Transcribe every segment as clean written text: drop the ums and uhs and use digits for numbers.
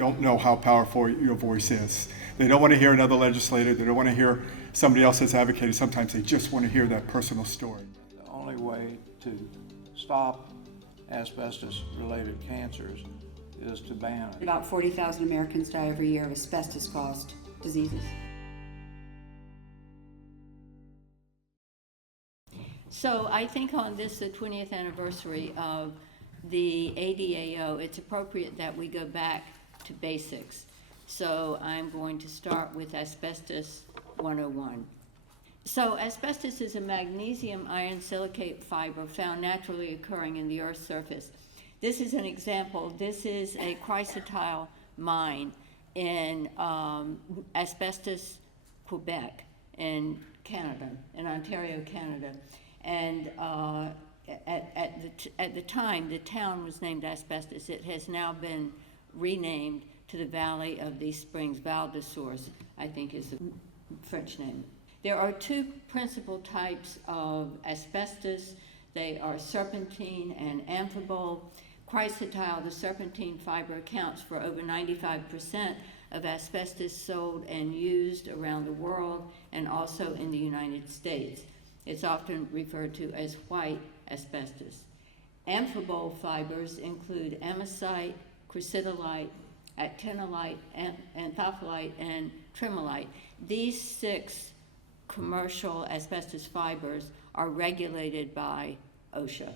don't know how powerful your voice is. They don't want to hear another legislator. They don't want to hear somebody else that's advocating. Sometimes they just want to hear that personal story. The only way to stop asbestos-related cancers is to ban it. About 40,000 Americans die every year of asbestos-caused diseases. So I think on this, the 20th anniversary of the ADAO, it's appropriate that we go back to basics. So I'm going to start with Asbestos 101. So asbestos is a magnesium iron silicate fiber found naturally occurring in the Earth's surface. This is an example. This is a chrysotile mine in Asbestos, Quebec, in Canada, in Ontario, Canada. And at the time, the town was named Asbestos. It has now been renamed to the Valley of these Springs. Val de Source, I think, is the French name. There are two principal types of asbestos. They are serpentine and amphibole. Chrysotile, the serpentine fiber, accounts for over 95% of asbestos sold and used around the world and also in the United States. It's often referred to as white asbestos. Amphibole fibers include amosite, chrysotolite, actinolite, anthophyllite, and tremolite. These 6 commercial asbestos fibers are regulated by OSHA.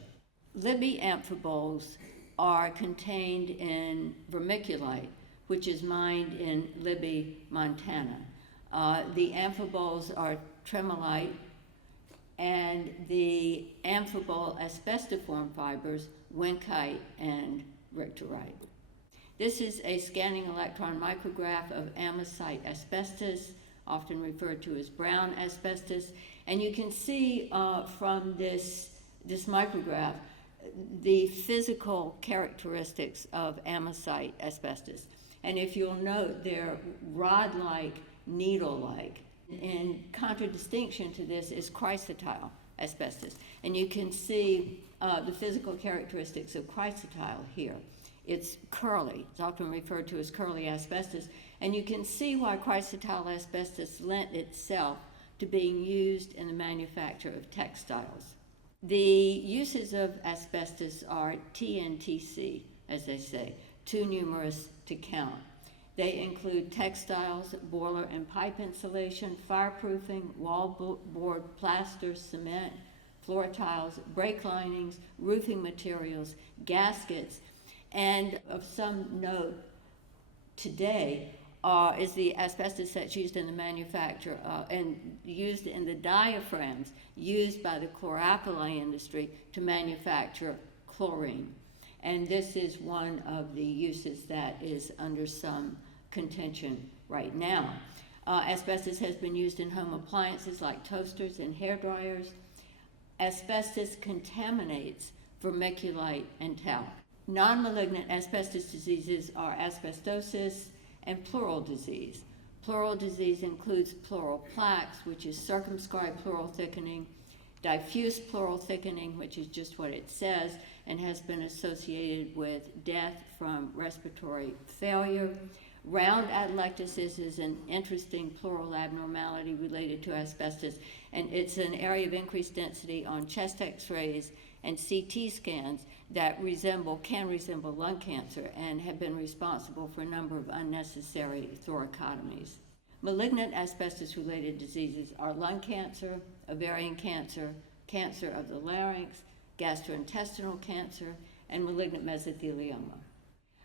Libby amphiboles are contained in vermiculite, which is mined in Libby, Montana. The amphiboles are tremolite, and the amphibole asbestiform fibers, winkite and richterite. This is a scanning electron micrograph of amosite asbestos, often referred to as brown asbestos. And you can see from this micrograph the physical characteristics of amosite asbestos. And if you'll note, they're rod-like, needle-like. In contradistinction to this is chrysotile asbestos. And you can see the physical characteristics of chrysotile here. It's curly. It's often referred to as curly asbestos. And you can see why chrysotile asbestos lent itself to being used in the manufacture of textiles. The uses of asbestos are TNTC, as they say, too numerous to count. They include textiles, boiler and pipe insulation, fireproofing, wallboard, plaster, cement, floor tiles, brake linings, roofing materials, gaskets. And of some note today is the asbestos that's used in the manufacture and used in the diaphragms used by the chlor-alkali industry to manufacture chlorine. And this is one of the uses that is under some contention right now. Asbestos has been used in home appliances like toasters and hair dryers. Asbestos contaminates vermiculite and talc. Non-malignant asbestos diseases are asbestosis and pleural disease. Pleural disease includes pleural plaques, which is circumscribed pleural thickening, diffuse pleural thickening, which is just what it says, and has been associated with death from respiratory failure. Round atelectasis is an interesting pleural abnormality related to asbestos, and it's an area of increased density on chest x-rays and CT scans that can resemble lung cancer and have been responsible for a number of unnecessary thoracotomies. Malignant asbestos-related diseases are lung cancer, ovarian cancer, cancer of the larynx, gastrointestinal cancer, and malignant mesothelioma.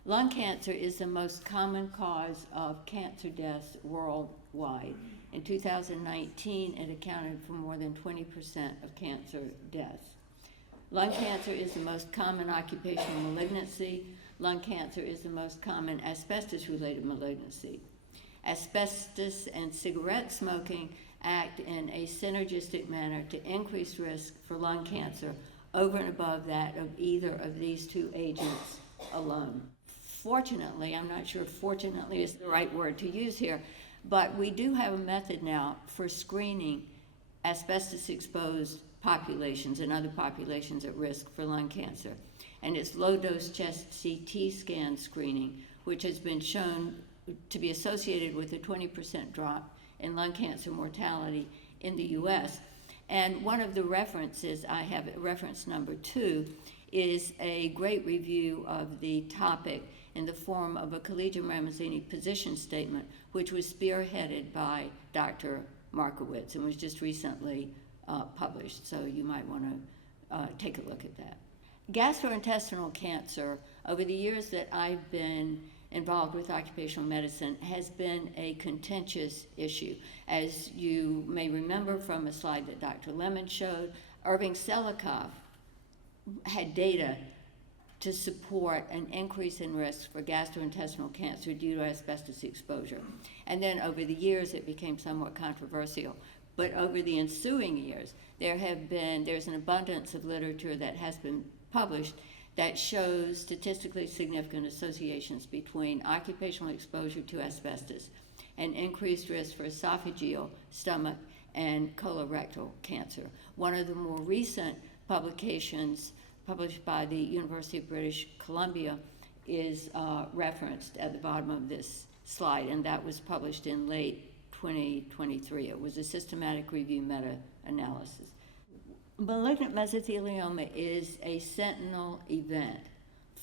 Lung cancer is the most common cause of cancer deaths worldwide. In 2019, it accounted for more than 20% of cancer deaths. Lung cancer is the most common occupational malignancy. Lung cancer is the most common asbestos-related malignancy. Asbestos and cigarette smoking act in a synergistic manner to increase risk for lung cancer over and above that of either of these 2 agents alone. Fortunately, I'm not sure if fortunately is the right word to use here, but we do have a method now for screening asbestos-exposed populations and other populations at risk for lung cancer. And it's low-dose chest CT scan screening, which has been shown to be associated with a 20% drop in lung cancer mortality in the U.S. And one of the references, I have reference number 2, is a great review of the topic in the form of a Collegium Ramazzini position statement, which was spearheaded by Dr. Markowitz and was just recently published. So you might want to take a look at that. Gastrointestinal cancer, over the years that I've been involved with occupational medicine, has been a contentious issue. As you may remember from a slide that Dr. Lemon showed, Irving Selikoff had data to support an increase in risk for gastrointestinal cancer due to asbestos exposure. And then over the years, it became somewhat controversial. But over the ensuing years, there's an abundance of literature that has been published that shows statistically significant associations between occupational exposure to asbestos and increased risk for esophageal, stomach, and colorectal cancer. One of the more recent publications published by the University of British Columbia is referenced at the bottom of this slide, and that was published in late 2023. It was a systematic review meta-analysis. Malignant mesothelioma is a sentinel event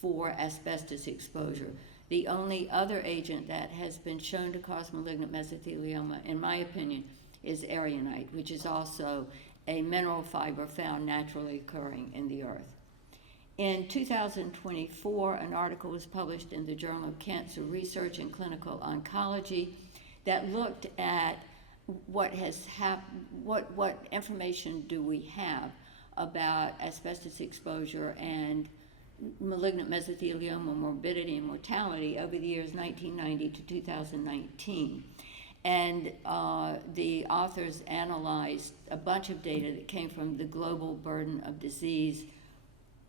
for asbestos exposure. The only other agent that has been shown to cause malignant mesothelioma, in my opinion, is erionite, which is also a mineral fiber found naturally occurring in the earth. In 2024, an article was published in the Journal of Cancer Research and Clinical Oncology that looked at what information do we have about asbestos exposure and malignant mesothelioma morbidity and mortality over the years 1990 to 2019. And the authors analyzed a bunch of data that came from the Global Burden of Disease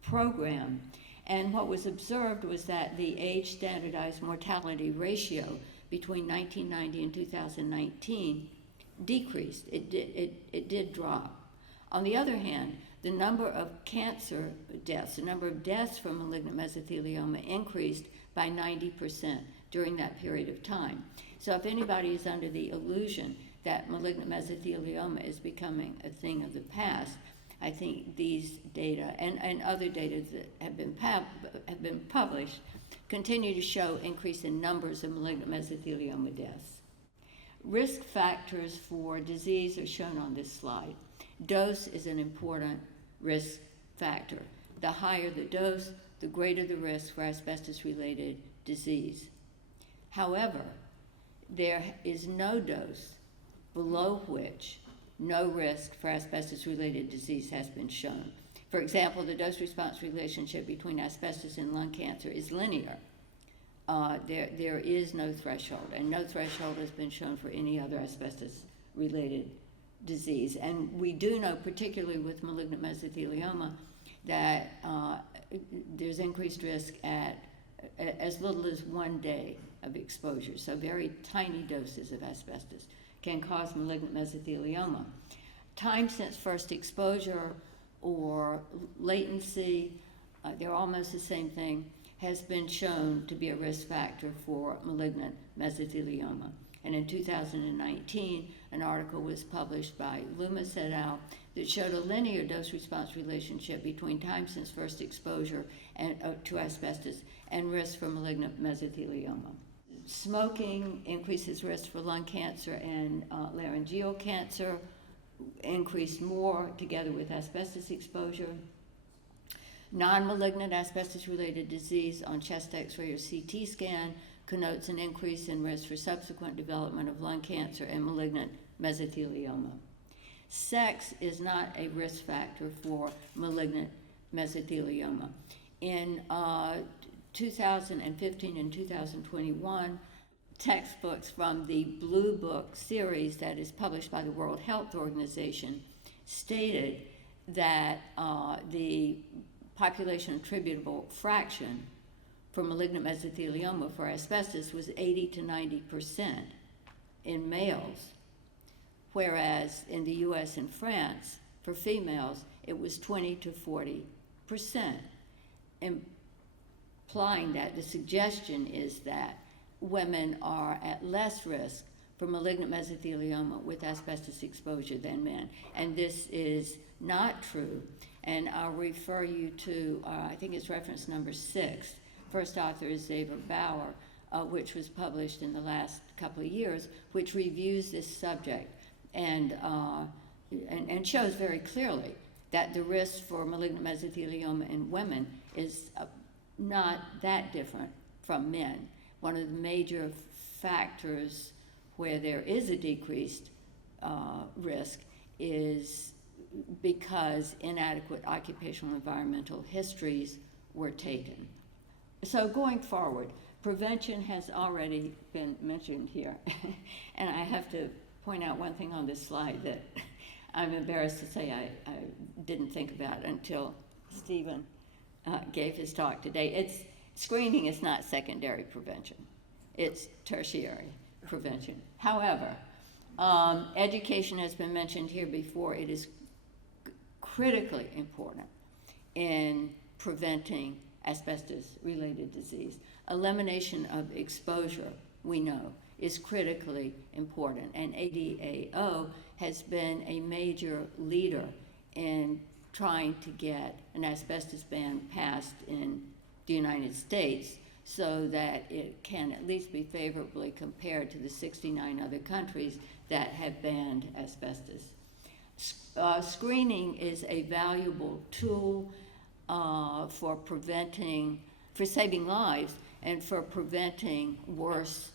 program. And what was observed was that the age standardized mortality ratio between 1990 and 2019 decreased. It did drop. On the other hand, the number of cancer deaths, the number of deaths from malignant mesothelioma increased by 90% during that period of time. So if anybody is under the illusion that malignant mesothelioma is becoming a thing of the past, I think these data and other data that have been published continue to show increase in numbers of malignant mesothelioma deaths. Risk factors for disease are shown on this slide. Dose is an important risk factor. The higher the dose, the greater the risk for asbestos-related disease. However, there is no dose below which no risk for asbestos-related disease has been shown. For example, the dose-response relationship between asbestos and lung cancer is linear. There is no threshold, and no threshold has been shown for any other asbestos-related disease. And we do know, particularly with malignant mesothelioma, that there's increased risk at as little as 1 day of exposure. So very tiny doses of asbestos can cause malignant mesothelioma. Time since first exposure or latency, they're almost the same thing, has been shown to be a risk factor for malignant mesothelioma. And in 2019, an article was published by Loomis et al. That showed a linear dose-response relationship between time since first exposure to asbestos and risk for malignant mesothelioma. Smoking increases risk for lung cancer and laryngeal cancer, increased more together with asbestos exposure. Non-malignant asbestos-related disease on chest X-ray or CT scan connotes an increase in risk for subsequent development of lung cancer and malignant mesothelioma. Sex is not a risk factor for malignant mesothelioma. In 2015 and 2021, textbooks from the Blue Book series that is published by the World Health Organization stated that the population attributable fraction for malignant mesothelioma for asbestos was 80 to 90% in males, whereas in the US and France, for females, it was 20 to 40%, implying applying that, the suggestion is that women are at less risk for malignant mesothelioma with asbestos exposure than men. And this is not true. And I'll refer you to, I think it's reference number 6. First author is Xavier Bauer, which was published in the last couple of years, which reviews this subject and shows very clearly that the risk for malignant mesothelioma in women is not that different from men. One of the major factors where there is a decreased risk is because inadequate occupational environmental histories were taken. So going forward, prevention has already been mentioned here. And I have to point out one thing on this slide that I'm embarrassed to say I didn't think about until Stephen gave his talk today. Screening is not secondary prevention. It's tertiary prevention. However, education has been mentioned here before. It is critically important in preventing asbestos-related disease. Elimination of exposure, we know, is critically important, and ADAO has been a major leader in trying to get an asbestos ban passed in the United States so that it can at least be favorably compared to the 69 other countries that have banned asbestos. Screening is a valuable tool for saving lives and for preventing worse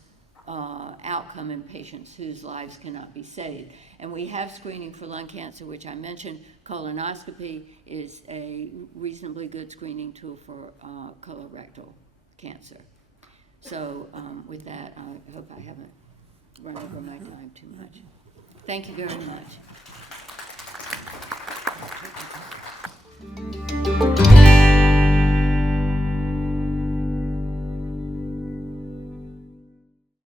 outcome in patients whose lives cannot be saved. And we have screening for lung cancer, which I mentioned. Colonoscopy is a reasonably good screening tool for colorectal cancer. So with that, I hope I haven't run over my time too much. Thank you very much.